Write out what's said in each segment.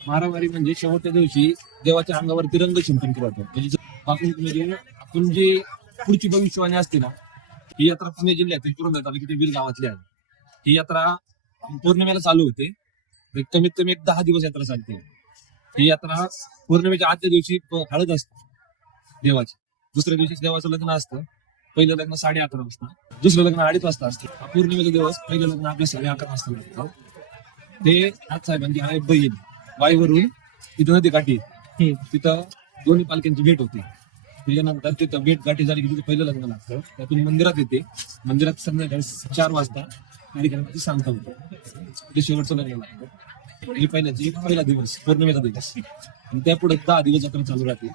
मारामारी म्हणजे शेवटच्या दिवशी देवाच्या अंगावरती रंग शिंपण केला जातो. म्हणजे आपण जे पुढची भविष्यवाणी असते ना, ही यात्रा पुणे जिल्ह्यातील पुरंदर तालुक्यातील बीड गावातली आहे. ही यात्रा पौर्णिमेला चालू होते. कमीत कमी 10 दिवस यात्रा चालते. ही यात्रा पौर्णिमेच्या आजच्या दिवशी हळद असते देवाची. दुसऱ्या दिवशी देवाचं लग्न असतं. पहिलं लग्न 11:30 वाजता, दुसरं लग्न 2:30 वाजता असतं. पौर्णिमेचा दिवस पहिलं लग्न आपल्या 11:30 वाजता लागतं. ते नाथसाहेबांची आहे बहीण वाईवरून तिथं नदी काठी तिथं दोन्ही पालख्यांची भेट होते. त्याच्यानंतर तिथं भेट गाठी झाली की तिथे पहिलं लग्न लागतं. त्यातून मंदिरात येते. मंदिरात संध्याकाळी 4 वाजता कार्यक्रमाची सांगता होते. ते शेवटचं लग्न लागतं. हे पहिला दिवस पौर्णिमेचा दिवस आणि त्यापुढे 10 दिवस यात्रा चालू राहते.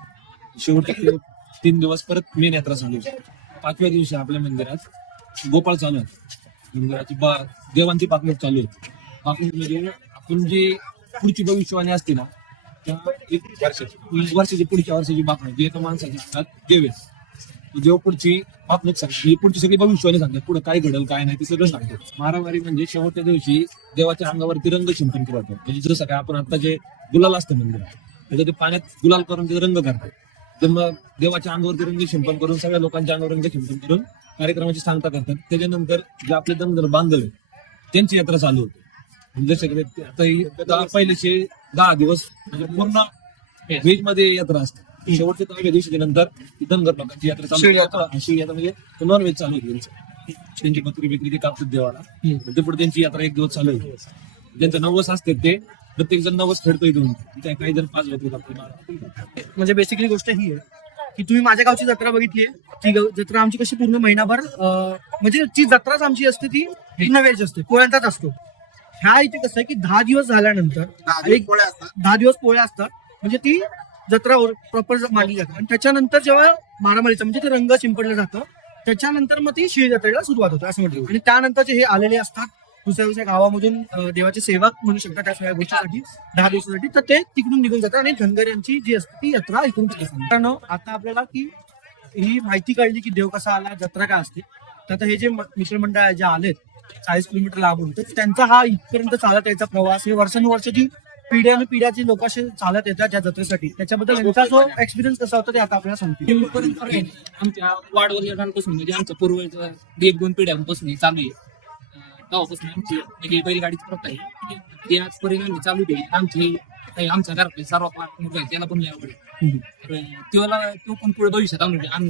शेवटचे 3 दिवस परत मेन यात्रा चालू होते. 5व्या दिवशी आपल्या मंदिरात गोपाळ चालू होते. मंदिराची देवांची पाकणूक चालू होती. पाकणूक म्हणजे आपण जे पुढची भविष्यवाणी असते ना, त्या वर्षाची पुढच्या वर्षाची पाकणूक जे एका माणसाची असतात देवेस जेव्हा पुढची पाकणूक सांगते, पुढची सगळी भविष्यवाणी सांगतात. पुढे काय घडल काय नाही ते सगळं सांगतात. मारामारी म्हणजे शेवटच्या दिवशी देवाच्या अंगावरती रंग शिंपण केला जातो. म्हणजे जसं काय आपण आता जे गुलाल असतं मंदिरात त्याच्या ते पाण्यात गुलाल करून ते रंग करतात. तर मग देवाच्या अंगावरती रंग शिंपण करून सगळ्या लोकांच्या अंगावर रंग शिंपण करून कार्यक्रमाची सांगता करतात. त्याच्यानंतर जे आपले दमदर बांधव त्यांची यात्रा चालू होते. जसे आता पहिलेचे 10 दिवस म्हणजे पूर्ण व्हेज मध्ये यात्रा असते. शेवटच्या 10व्या दिवशी नंतर धनगर लोकांची यात्रा चालू होती. यात्रा म्हणजे नॉन व्हेज चालू होती. त्यांची बकरी बिकरी ते कापतात देवाला. ते पुढे त्यांची यात्रा 1 दिवस चालू होती. ज्यांचं नवस असते ते प्रत्येक जण नवस फेडतो इथून. काही जण 5 बकरी. म्हणजे बेसिकली गोष्ट ही आहे की तुम्ही माझ्या गावची जत्रा बघितली आहे. ती जत्रा आमची कशी पूर्ण महिनाभर म्हणजे ती जत्राच आमची असते ती पूर्ण वेज असते, पोळ्यांचाच असतो. ह्या इथे कसं आहे की 10 दिवस झाल्यानंतर 10 दिवस पोळ्या असतात. म्हणजे ती जत्रा प्रॉपर मानली जाते. आणि त्याच्यानंतर जेव्हा मारामारीचं म्हणजे ते रंग शिंपडलं जातं त्याच्यानंतर मग ती शिळ जत्रेला सुरुवात होते असं म्हटलं. आणि त्यानंतर जे हे आलेले असतात दुसऱ्या गावामधून देवाचे सेवक म्हणू शकतात त्या सगळ्या गोष्टीसाठी 10 दिवसासाठी, तर ते तिकडून निघून जातात आणि धनगऱ्यांची जी असते ती यात्रा इकडून मित्रांनो आता आपल्याला की ही माहिती कळली की देव कसा आला, जत्रा काय असते. तर आता हे जे मित्रमंडळ जे आलेत 40 किलोमीटर लांबून, तर त्यांचा हा इथपर्यंत चालत यायचा प्रवास हे वर्षानुवर्षाची पिढ्याची लोक असे चालत येतात त्या जत्रेसाठी. त्याच्याबद्दल त्यांचा जो एक्सपिरियन्स कसा होता ते आता आपल्याला सांगतो. आमच्या वाडवडिलांपासून म्हणजे आमच्या पूर्वज 1-2 पिढ्यांपासून चालू आहे. तेव्हापासून आमची म्हणजे बैलगाडीची प्रथा आहे ते आजपर्यंत आम्ही चालू केली. आमच्या घरातले सर्वात मुलगा आहे त्याला पण आवड आहे. तो पण पुढे भविष्यात आणून